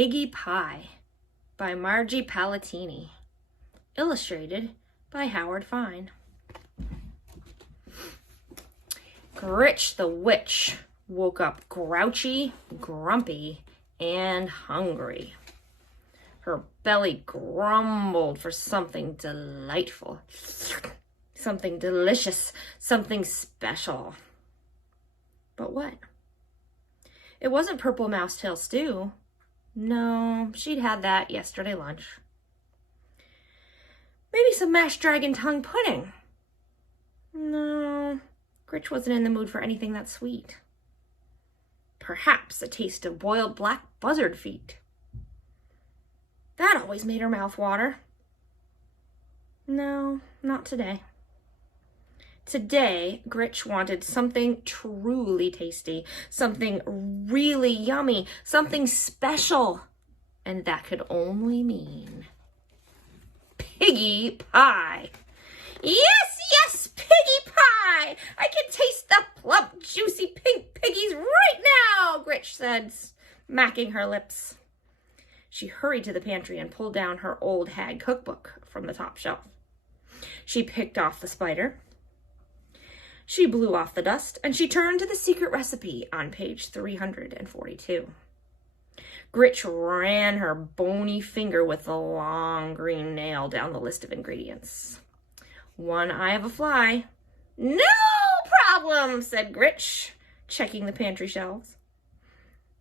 Piggie Pie by Margie Palatini. Illustrated by Howard Fine. Gritch the witch woke up grouchy, grumpy, and hungry. Her belly grumbled for something delightful, something delicious, something special. But what? It wasn't purple mousetail stew. No, she'd had that yesterday lunch. Maybe some mashed dragon tongue pudding. No, Gritch wasn't in the mood for anything that sweet. Perhaps a taste of boiled black buzzard feet. That always made her mouth water. No, not today. Today, Gritch wanted something truly tasty, something really yummy, something special. And that could only mean Piggie Pie. Yes, Piggie Pie! I can taste the plump, juicy pink piggies right now, Gritch said, smacking her lips. She hurried to the pantry and pulled down her old hag cookbook from the top shelf. She picked off the spider. She blew off the dust, and she turned to the secret recipe on page 342. Gritch ran her bony finger with the long green nail down the list of ingredients. One eye of a fly. No problem, said Gritch, checking the pantry shelves.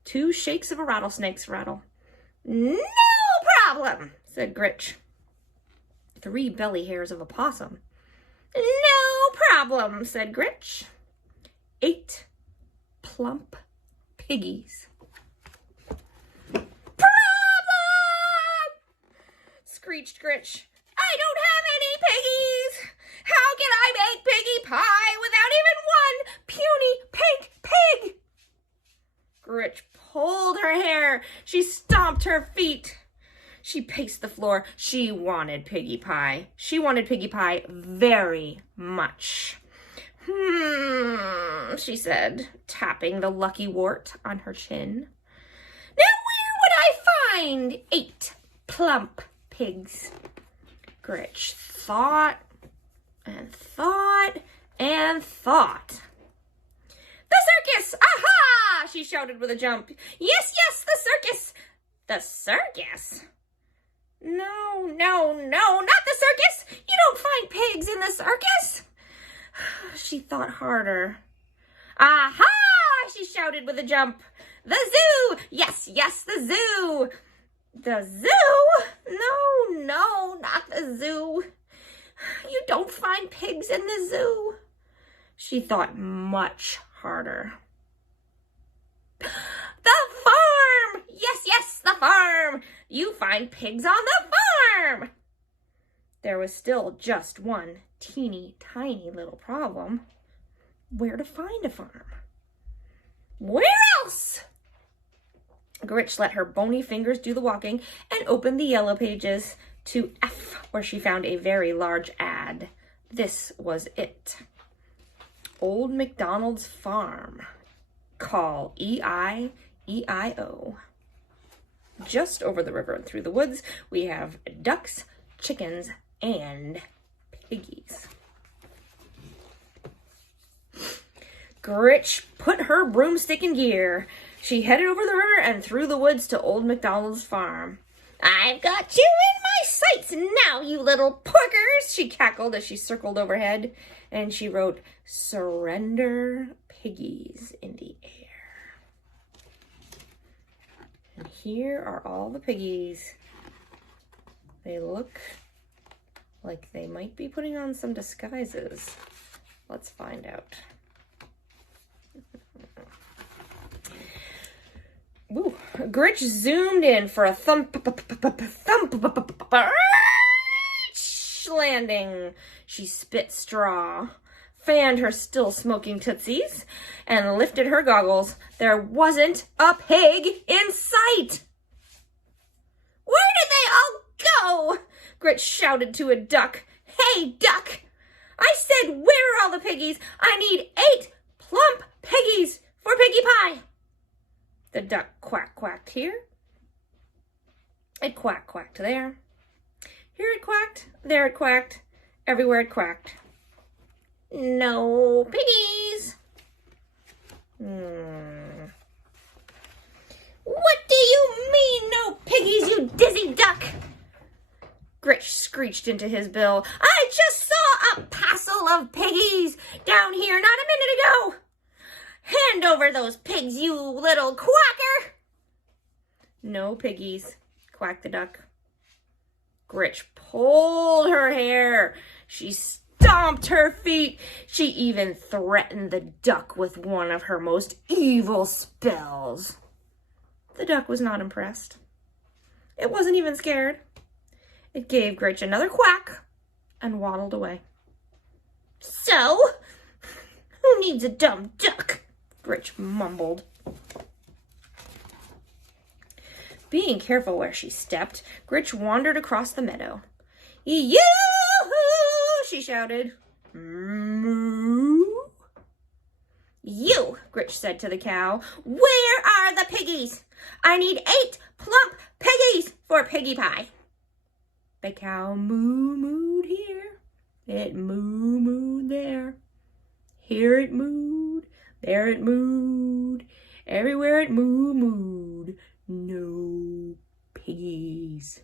2 shakes of a rattlesnake's rattle. No problem, said Gritch. 3 belly hairs of a possum. No problem, said Gritch. 8 plump piggies. Problem! Screeched Gritch. I don't have any piggies. How can I make Piggie Pie without even one puny pink pig? Gritch pulled her hair. She stomped her feet. She paced the floor. She wanted Piggie Pie. She wanted Piggie Pie very much. She said, tapping the lucky wart on her chin. Now where would I find 8 plump pigs? Gritch thought and thought and thought. The circus! Aha! She shouted with a jump. Yes, the circus! The circus? No, not the circus! You don't find pigs in the circus! She thought harder. Aha! She shouted with a jump. The zoo! Yes, the zoo! The zoo? No, not the zoo. You don't find pigs in the zoo. She thought much harder. The farm! Yes, the farm! You find pigs on the farm! There was still just one teeny tiny little problem. Where to find a farm? Where else? Gritch let her bony fingers do the walking and opened the yellow pages to F, where she found a very large ad. This was it. Old MacDonald's Farm. Call E-I-E-I-O. Just over the river and through the woods, we have ducks, chickens, and piggies. Gritch put her broomstick in gear. She headed over the river and through the woods to Old MacDonald's farm. I've got you in my sights now, you little porkers, she cackled as she circled overhead, and she wrote, Surrender Piggies in the air. And here are all the piggies. They look like they might be putting on some disguises. Let's find out. Ooh, Gritch zoomed in for a thump landing. She spit straw, fanned her still smoking tootsies, and lifted her goggles. There wasn't a pig in sight. Where did they all go? Gritch shouted to a duck. Hey, duck! I said, where are all the piggies? I need 8 plump piggies for Piggie Pie. The duck quacked here, It quacked there. Here it quacked, there it quacked, everywhere it quacked. No piggies. What do you mean, no piggies, you dizzy duck? Gritch screeched into his bill. I just saw a passel of piggies down here not a minute ago. Hand over those pigs, you little quacker. No piggies, quacked the duck. Gritch pulled her hair. She stomped her feet. She even threatened the duck with one of her most evil spells. The duck was not impressed. It wasn't even scared. It gave Gritch another quack and waddled away. So, who needs a dumb duck? Gritch mumbled. Being careful where she stepped, Gritch wandered across the meadow. Yoo-hoo! She shouted. Moo! You, Gritch said to the cow, where are the piggies? I need 8 plump piggies for Piggie Pie. The cow moo-mooed here. It moo-mooed there. Here it mooed. There it mooed. Everywhere it moo-mooed. No piggies.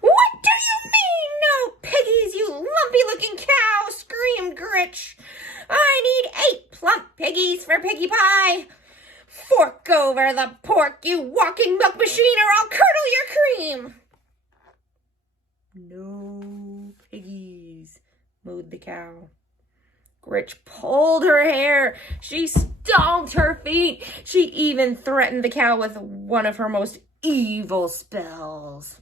What do you mean, no piggies, you lumpy-looking cow? Screamed Gritch. I need 8 plump piggies for Piggie Pie. Fork over the pork, you walking milk machine, or I'll curdle your cream. No piggies, mooed the cow. Gritch pulled her hair. She stomped her feet. She even threatened the cow with one of her most evil spells.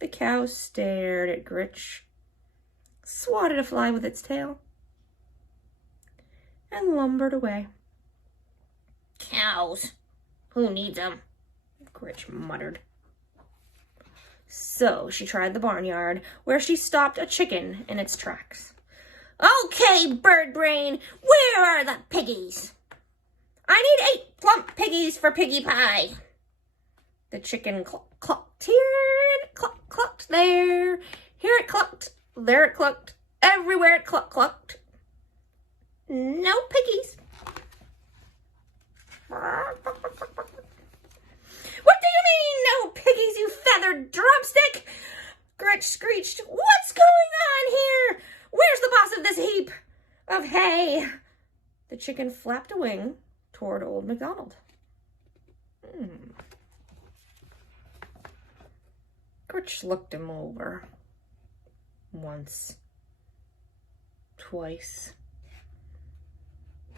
The cow stared at Gritch, swatted a fly with its tail, and lumbered away. Cows, who needs them? Gritch muttered. So she tried the barnyard, where she stopped a chicken in its tracks. Okay, bird brain, where are the piggies? I need 8 plump piggies for Piggie Pie. The chicken clucked here, and it clucked there. Here it clucked, there it clucked, everywhere it clucked. No piggies. What do you mean, no piggies, you feathered drumstick? Gritch screeched. What's going on here? Where's the boss of this heap of hay? The chicken flapped a wing toward Old MacDonald. Gritch looked him over. Once. Twice.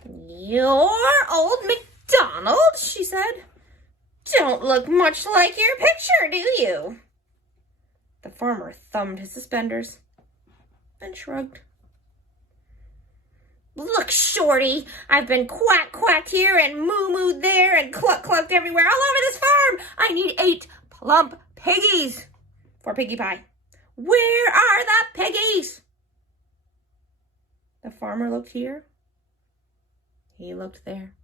You're Old MacDonald, she said. Don't look much like your picture, do you? The farmer thumbed his suspenders and shrugged. Look, Shorty, I've been quacked here and moo-mooed there and clucked everywhere all over this farm. I need 8 plump piggies for Piggie Pie. Where are the piggies? The farmer looked here. He looked there.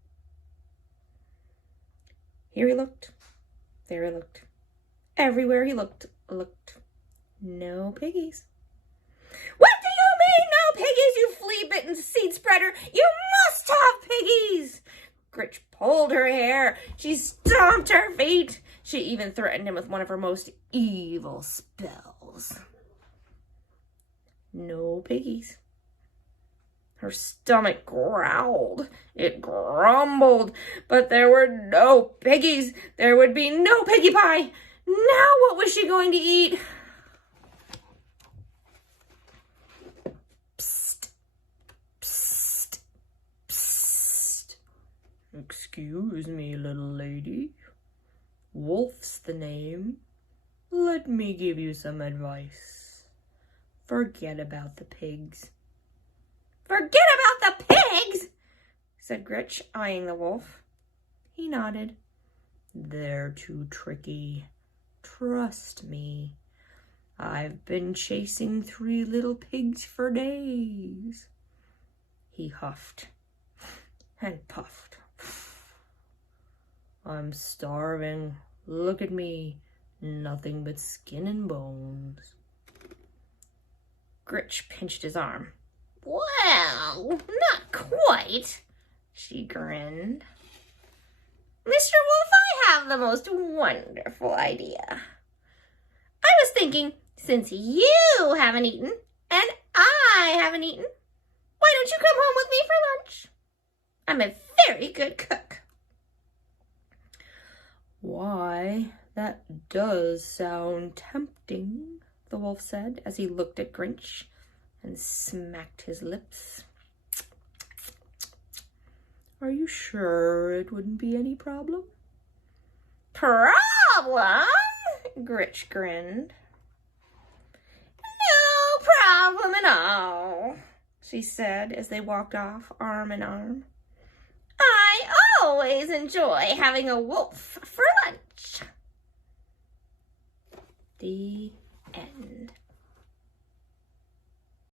Here he looked. There he looked. Everywhere he looked. No piggies. What do you mean, no piggies, you flea-bitten seed spreader? You must have piggies! Gritch pulled her hair. She stomped her feet. She even threatened him with one of her most evil spells. No piggies. Her stomach growled. It grumbled. But there were no piggies. There would be no Piggie Pie. Now what was she going to eat? Psst. Psst. Psst. Excuse me, little lady. Wolf's the name. Let me give you some advice. Forget about the pigs. Forget about the pigs, said Gritch, eyeing the wolf. He nodded. They're too tricky. Trust me. I've been chasing 3 little pigs for days. He huffed. and puffed. I'm starving. Look at me. Nothing but skin and bones. Gritch pinched his arm. Well, not quite, she grinned. Mr. Wolf, I have the most wonderful idea. I was thinking, since you haven't eaten and I haven't eaten, why don't you come home with me for lunch? I'm a very good cook. Why, that does sound tempting, the wolf said as he looked at Grinch and smacked his lips. Are you sure it wouldn't be any problem? Problem? Grinch grinned. No problem at all, she said as they walked off arm in arm. I always enjoy having a wolf for lunch. The end.